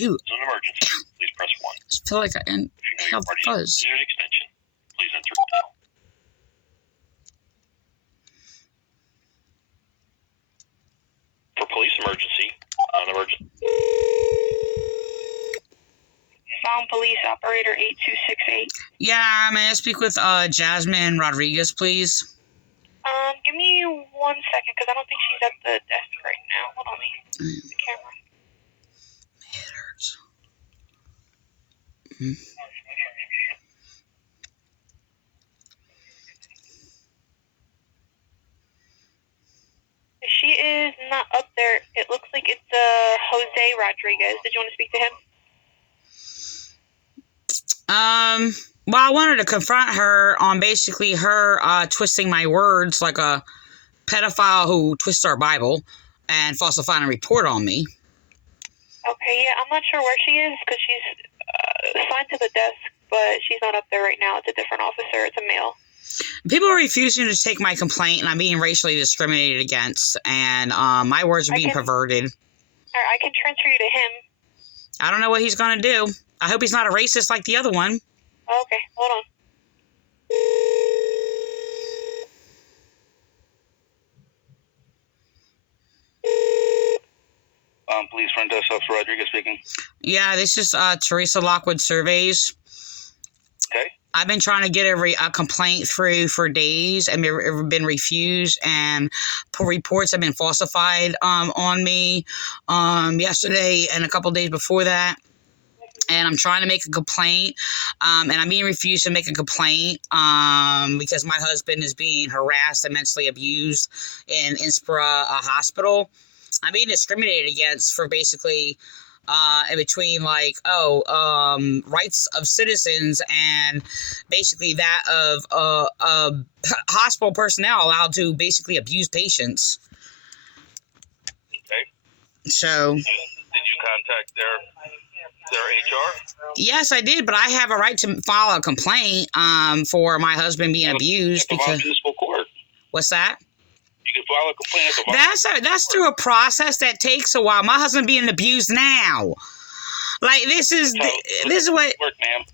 shoot. This is an emergency. Please press 1. I just feel like I If you know your have party's fuzz. unit extension, please enter it now. For police emergency, an emergency. Found police operator 8268. Yeah, may I speak with Jasmine Rodrigues, please? Give me 1 second, because I don't think she's at the desk right now. Hold on, the camera. It hurts. She is not up there. It looks like it's Jose Rodrigues. Did you want to speak to him? Well, I wanted to confront her on basically her twisting my words like a pedophile who twists our Bible and falsifying a report on me. Okay, yeah, I'm not sure where she is because she's assigned to the desk, but she's not up there right now. It's a different officer. It's a male. People are refusing to take my complaint, and I'm being racially discriminated against, and my words are being perverted. I can transfer you to him. I don't know what he's going to do. I hope he's not a racist like the other one. Okay, hold on. Police front desk, Officer Rodrigues speaking. Yeah, this is Teresa Lockwood Surveys. Okay. I've been trying to get a complaint through for days and been refused, and reports have been falsified on me yesterday and a couple days before that. And I'm trying to make a complaint, and I'm being refused to make a complaint because my husband is being harassed and mentally abused in Inspira Hospital. I'm being discriminated against for basically in between rights of citizens and basically that of hospital personnel allowed to basically abuse patients. Okay. So. Did you contact their HR? Yes, I did, but I have a right to file a complaint for my husband being abused because. Municipal court. What's that? You can file a complaint at the That's through a process that takes a while. My husband being abused now. Like this is what. Work, ma'am.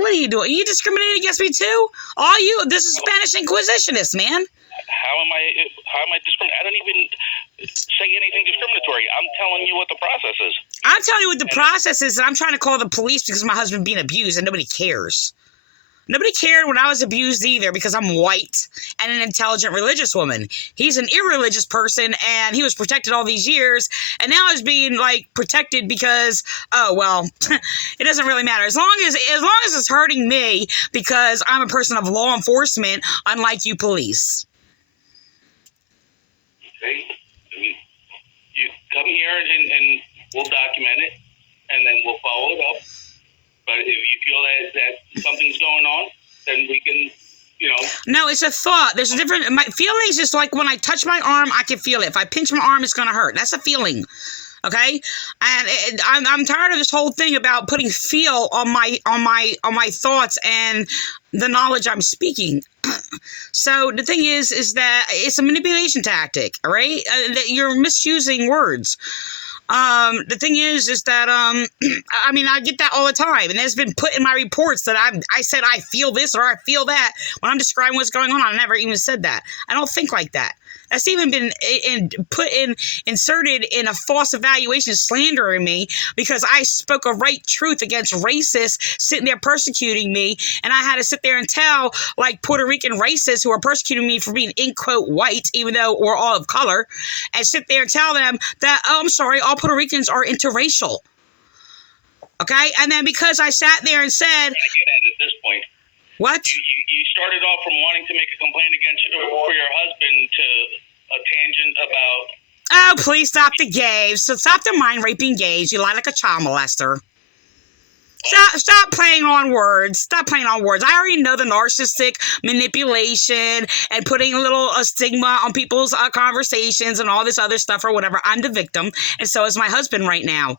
What are you doing? Are you discriminating against me too? This is Spanish Inquisitionist, man. How am I discriminating? I don't even say anything discriminatory. I'm telling you what the process is. I'm telling you what the process is, and I'm trying to call the police because my husband being abused, and nobody cares. Nobody cared when I was abused either because I'm white and an intelligent religious woman. He's an irreligious person, and he was protected all these years, and now he's being protected because it doesn't really matter as long as it's hurting me because I'm a person of law enforcement, unlike you police. Okay, you come here and we'll document it, and then we'll follow it up. But if you feel that something's going on, then we can, No, it's a thought. There's a different. My feelings is like when I touch my arm, I can feel it. If I pinch my arm, it's gonna hurt. That's a feeling. Okay, and I'm tired of this whole thing about putting feel on my thoughts and the knowledge I'm speaking. So the thing is that it's a manipulation tactic. All right, that you're misusing words. The thing is that, I get that all the time, and it's been put in my reports that I said I feel this or I feel that. When I'm describing what's going on, I never even said that. I don't think like that. That's even been inserted in a false evaluation slandering me because I spoke a right truth against racists sitting there persecuting me, and I had to sit there and tell Puerto Rican racists who are persecuting me for being in quote white, even though we're all of color, and sit there and tell them that, oh, I'm sorry, all Puerto Ricans are interracial. Okay, and then because I sat there and said, at this point. What? You started off from wanting to make a complaint against for your husband to a tangent about. Oh, please stop the gays. So stop the mind raping gays. You lie like a child molester. Stop playing on words. Stop playing on words. I already know the narcissistic manipulation and putting a stigma on people's conversations and all this other stuff or whatever. I'm the victim, and so is my husband right now.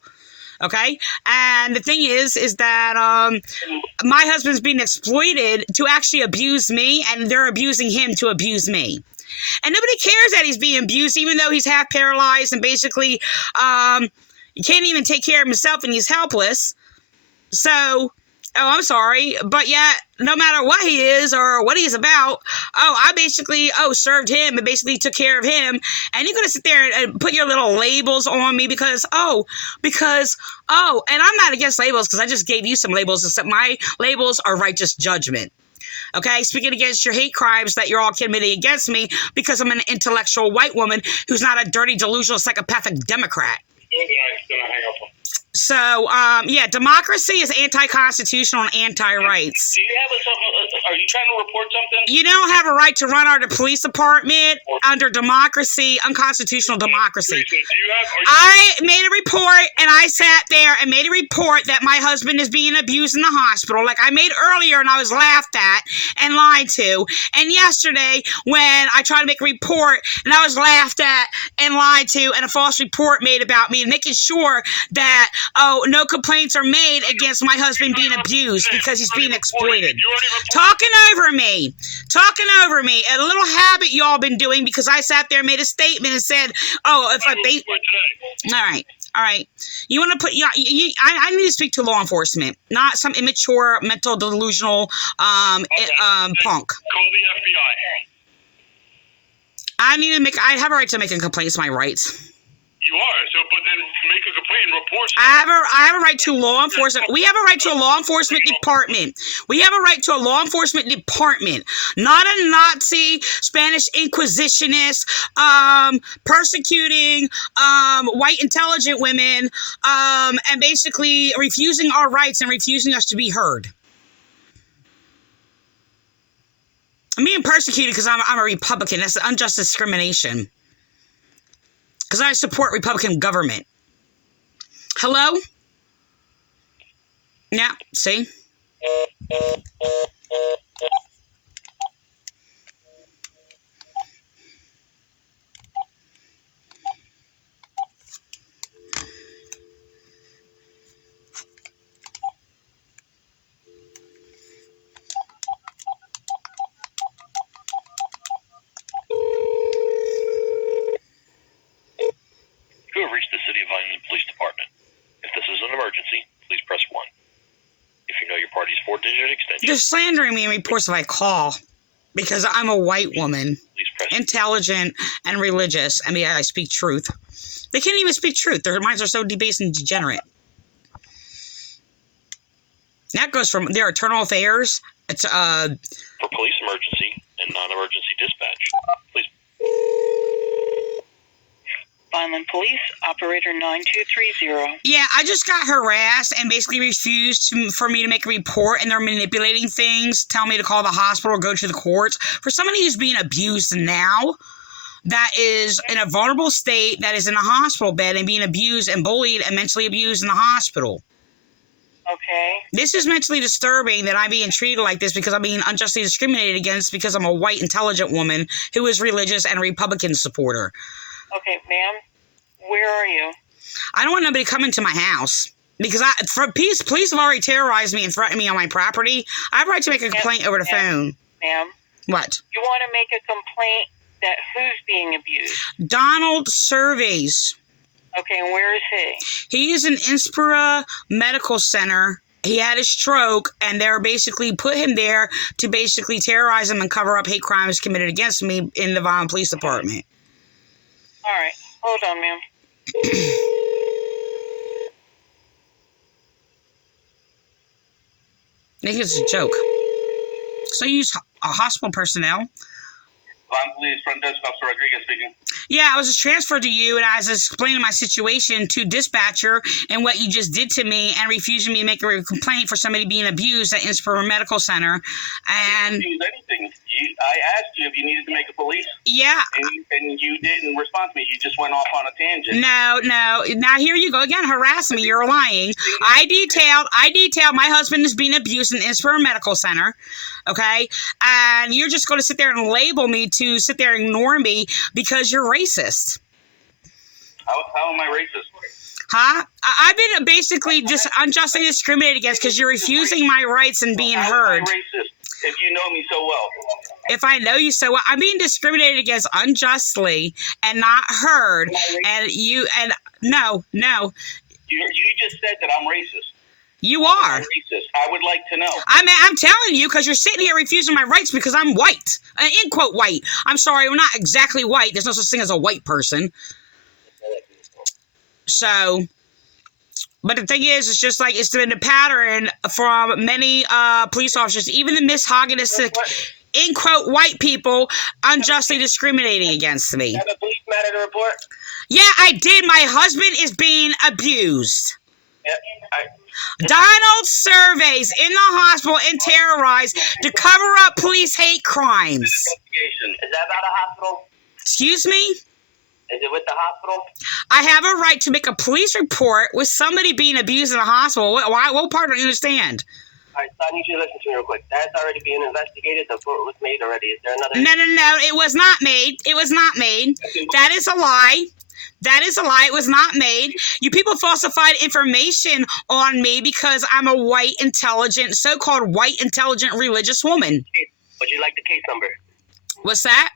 Okay? And the thing is that my husband's being exploited to actually abuse me, and they're abusing him to abuse me. And nobody cares that he's being abused, even though he's half paralyzed and basically, He can't even take care of himself and he's helpless. So, I'm sorry, but yet, no matter what he is or what he's about, I basically, served him and basically took care of him. And you're going to sit there and put your little labels on me because, and I'm not against labels because I just gave you some labels, except my labels are righteous judgment. Okay, speaking against your hate crimes that you're all committing against me because I'm an intellectual white woman who's not a dirty, delusional, psychopathic Democrat. So, democracy is anti-constitutional and anti-rights. Do you have are you trying to report something? You don't have a right to run our police department under democracy, unconstitutional democracy. I made a report, and I sat there and made a report that my husband is being abused in the hospital, like I made earlier, and I was laughed at and lied to. And yesterday, when I tried to make a report, and I was laughed at and lied to, and a false report made about me, and making sure that no complaints are made against my husband being abused because he's being exploited. Talking over me. A little habit y'all been doing because I sat there and made a statement and said, all right. You want to put, I need to speak to law enforcement, not some immature, mental, delusional, punk. Call the FBI. I have a right to make a complaint. It's my rights. You are, but then make a complaint and report something. I have a right to law enforcement. We have a right to a law enforcement department. We have a right to a law enforcement department, not a Nazi, Spanish Inquisitionist, persecuting white intelligent women, and basically refusing our rights and refusing us to be heard. I'm being persecuted because I'm a Republican. That's unjust discrimination. Because I support Republican government. Hello? Yeah, see? You have reached the City of Vineland Police Department. If this is an emergency, please press 1. If you know your party's 4-digit extension... They're slandering me in reports if I call. Because I'm a white woman. Please press intelligent and religious. I mean, I speak truth. They can't even speak truth. Their minds are so debased and degenerate. That goes from their internal affairs to, For police emergency and non-emergency dispatch, please... Vineland Police, operator 9230. Yeah, I just got harassed and basically refused for me to make a report, and they're manipulating things, tell me to call the hospital or go to the courts. For somebody who's being abused now, that is in a vulnerable state, that is in a hospital bed and being abused and bullied and mentally abused in the hospital. Okay. This is mentally disturbing that I'm being treated like this because I'm being unjustly discriminated against because I'm a white, intelligent woman who is religious and a Republican supporter. Okay, ma'am, where are you? I don't want nobody coming to my house because police have already terrorized me and threatened me on my property. I have a right to make a complaint over the phone. Ma'am? What? You want to make a complaint that who's being abused? Donald Surveys. Okay, and where is he? He is in Inspira Medical Center. He had a stroke, and they're basically put him there to basically terrorize him and cover up hate crimes committed against me in the Vineland Police Department. All right. Hold on, ma'am. I think it's a joke. So you use hospital personnel. Vineland Police, front desk, Officer Rodrigues speaking. Yeah, I was just transferred to you, and I was explaining my situation to dispatcher and what you just did to me and refusing me to make a complaint for somebody being abused at Inspira Medical Center. And Anything. I asked you if you needed to make a police. Yeah. And you didn't respond to me. You just went off on a tangent. No. Now here you go again, harassing me. You're lying. I detailed my husband is being abused in Inspira Medical Center. Okay? And you're just going to sit there and label me to sit there and ignore me because you're racist. How am I racist? Huh? I've been basically just unjustly discriminated against because you're refusing my rights and being heard. How am I racist? if you know me so well? If I know you so well, I'm being discriminated against unjustly and not heard. And no. You just said that I'm racist. You are. I'm racist. I would like to know. I'm telling you, because you're sitting here refusing my rights because I'm white. In quote, white. I'm sorry, I'm not exactly white. There's no such thing as a white person. So, but the thing is, it's just like, it's been a pattern from many police officers, even the misogynistic, in quote, white people, unjustly discriminating against me. Have a police matter to report? Yeah, I did. My husband is being abused. Yeah, Donald surveys in the hospital and terrorized to cover up police hate crimes. Investigation. Is that about a hospital? Excuse me? Is it with the hospital? I have a right to make a police report with somebody being abused in a hospital. What part don't you understand? All right, so I need you to listen to me real quick. That's already being investigated. The report was made already. Is there another? No. It was not made. It was not made. That is a lie. That is a lie. It was not made. You people falsified information on me because I'm a white, intelligent, so-called white, intelligent, religious woman. Would you like the case number? What's that?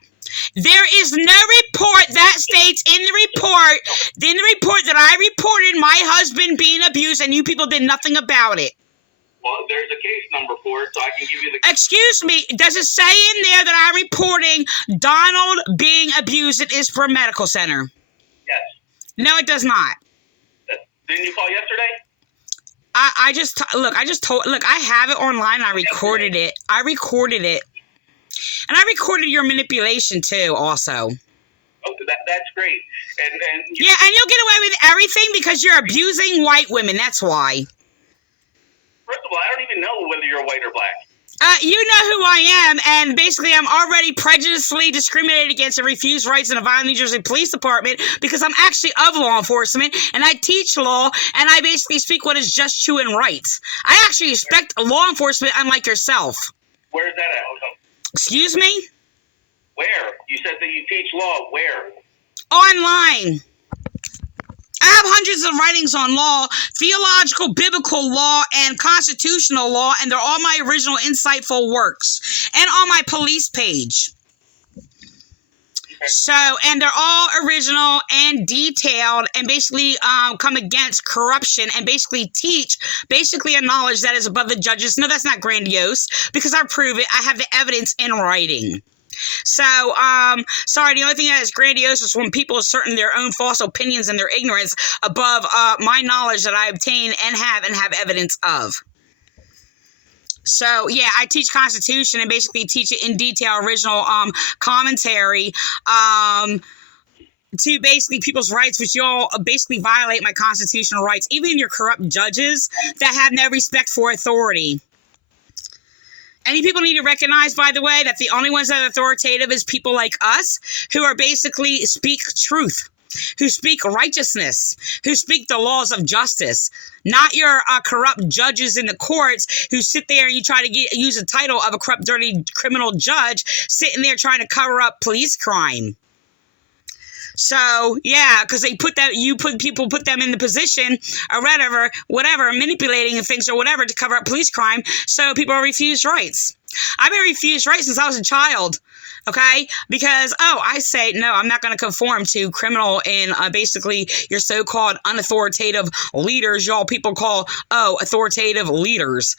There is no report that states in the report that I reported my husband being abused and you people did nothing about it. Well, there's a case number for it, so I can give you the... Excuse me, does it say in there that I'm reporting Donald being abused at Isborough Medical Center? Yes. No, it does not. Didn't you call yesterday? I have it online. I recorded it. And I recorded your manipulation too, also. Oh, that's great. And yeah, and you'll get away with everything because you're abusing white women. That's why. First of all, I don't even know whether you're white or black. You know who I am, and basically I'm already prejudicedly discriminated against and refused rights in the Vineland, New Jersey Police Department because I'm actually of law enforcement, and I teach law, and I basically speak what is just, true, and right. I actually respect law enforcement unlike yourself. Where's that at? Excuse me? Where? You said that you teach law. Where? Online. I have hundreds of writings on law, theological, biblical law, and constitutional law, and they're all my original insightful works, and on my police page. So, and they're all original and detailed, and basically come against corruption, and basically teach a knowledge that is above the judges. No, that's not grandiose, because I prove it. I have the evidence in writing. So, sorry, the only thing that is grandiose is when people assert their own false opinions and their ignorance above my knowledge that I obtain and have evidence of. So, yeah, I teach Constitution and basically teach it in detail, original commentary to basically people's rights, which y'all basically violate my constitutional rights, even your corrupt judges that have no respect for authority. And you people need to recognize, by the way, that the only ones that are authoritative is people like us who are basically speak truth, who speak righteousness, who speak the laws of justice, not your corrupt judges in the courts who sit there and you try to use the title of a corrupt, dirty criminal judge sitting there trying to cover up police crime. So, yeah, because people put them in the position or whatever, manipulating things or whatever to cover up police crime, so people are refused rights. I've been refused rights since I was a child, okay? Because, I say, no, I'm not going to conform to criminal and basically your so-called unauthoritative leaders, y'all people call, authoritative leaders.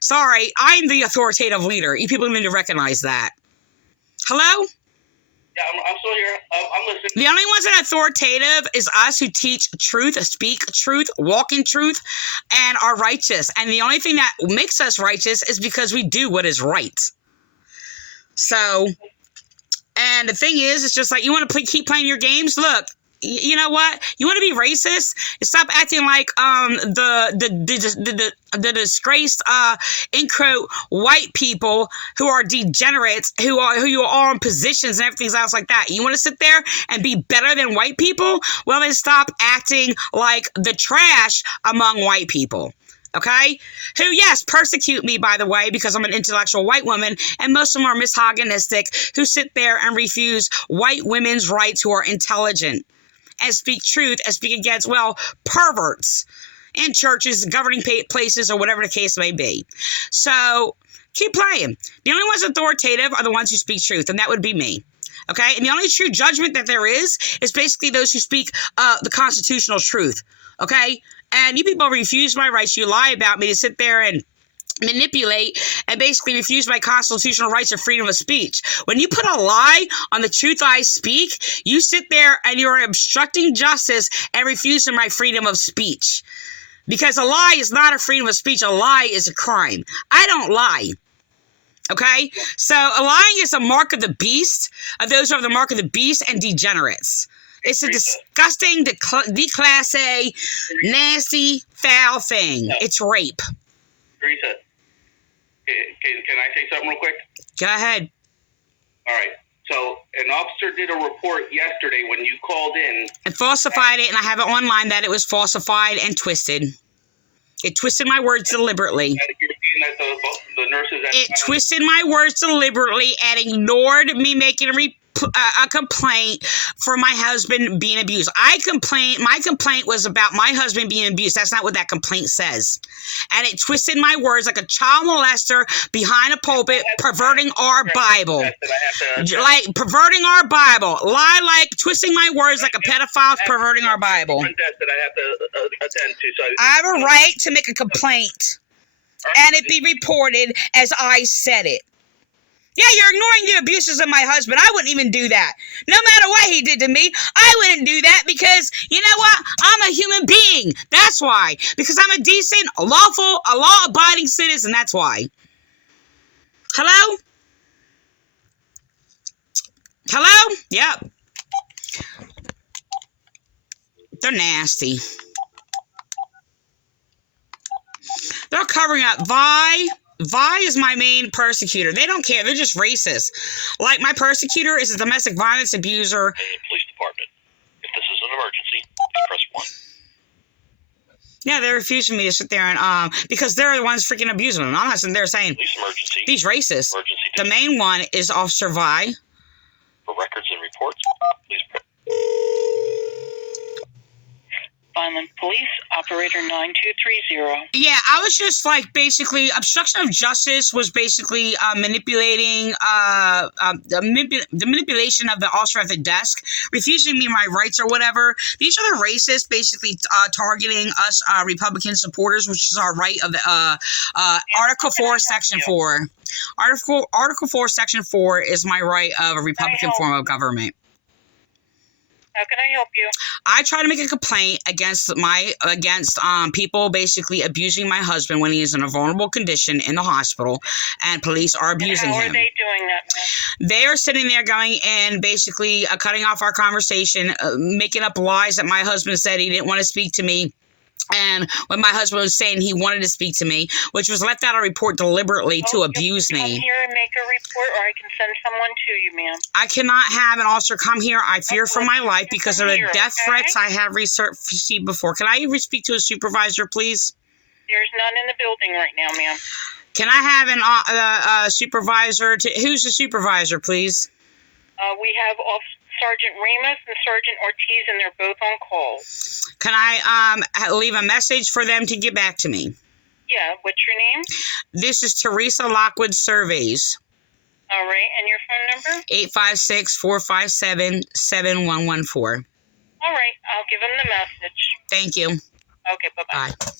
Sorry, I'm the authoritative leader. You people need to recognize that. Hello? Yeah, I'm still here. I'm listening. The only ones that are authoritative is us who teach truth, speak truth, walk in truth, and are righteous. And the only thing that makes us righteous is because we do what is right. So, and the thing is, it's just like, you want to keep playing your games? Look, you know what? You want to be racist? Stop acting like the disgraced in quote white people who are degenerates, who you are in positions and everything else like that. You want to sit there and be better than white people? Well, then stop acting like the trash among white people. Okay? Who, yes, persecute me, by the way, because I'm an intellectual white woman, and most of them are misogynistic, who sit there and refuse white women's rights who are intelligent and speak truth and speak against, perverts in churches, governing places, or whatever the case may be. So, Keep playing. The only ones authoritative are the ones who speak truth, and that would be me. Okay? And the only true judgment that there is basically those who speak the constitutional truth. Okay? And you people refuse my rights. You lie about me to sit there and manipulate and basically refuse my constitutional rights of freedom of speech. When you put a lie on the truth I speak, you sit there and you're obstructing justice and refusing my freedom of speech. Because a lie is not a freedom of speech. A lie is a crime. I don't lie. Okay? So lying is a mark of the beast, of those who have the mark of the beast and degenerates. It's a disgusting, declasse, nasty, foul thing. No. It's rape. Teresa, can I say something real quick? Go ahead. All right. So an officer did a report yesterday when you called in. And falsified it, and I have it online that it was falsified and twisted. It twisted my words deliberately. You're saying that the nurses... It twisted my words deliberately and ignored me making a complaint for my husband being abused. My complaint was about my husband being abused. That's not what that complaint says. And it twisted my words like a child molester behind a pulpit perverting our Bible. Like perverting our Bible. Lie like twisting my words like a pedophile perverting our Bible. That I have to attend to. So I have a right to make a complaint and it be reported as I said it. Yeah, you're ignoring the abuses of my husband. I wouldn't even do that. No matter what he did to me, I wouldn't do that because, you know what? I'm a human being. That's why. Because I'm a decent, lawful, a law-abiding citizen. That's why. Hello? Hello? Yep. They're nasty. They're covering up Vi is my main persecutor. They don't care. They're just racist. Like, my persecutor is a domestic violence abuser. Police department. If this is an emergency, please press 1. Yeah, they're refusing me to sit there and, because they're the ones freaking abusing them. I'm not sitting there saying, Police emergency. these racists. Emergency. The main one is Officer Vi. For records and reports, please press... Vineland Police, Operator 9230. Yeah, I was just like basically obstruction of justice was basically manipulating the manipulation of the officer at the desk, refusing me my rights or whatever. These are the racists basically targeting us Republican supporters, which is our right of the Article 4, Section 4. Article 4, Section 4 is my right of a Republican form of government. How can I help you? I try to make a complaint against people basically abusing my husband when he is in a vulnerable condition in the hospital, and police are abusing him. How are they doing that, ma'am? They are sitting there going and basically cutting off our conversation, making up lies that my husband said he didn't want to speak to me. And when my husband was saying he wanted to speak to me, which was left out a report deliberately to abuse me. Come here and make a report, or I can send someone to you, ma'am. I cannot have an officer come here. I fear for my life because of the death threats I have received before. Can I speak to a supervisor, please? There's none in the building right now, ma'am. Can I have a supervisor? Who's the supervisor, please? We have Sergeant Ramos and Sergeant Ortiz, and they're both on call. Can I leave a message for them to get back to me? Yeah, what's your name? This is Teresa Lockwood Surveys. All right, and your phone number? 856-457-7114. All right, I'll give them the message. Thank you. Okay, bye-bye. Bye.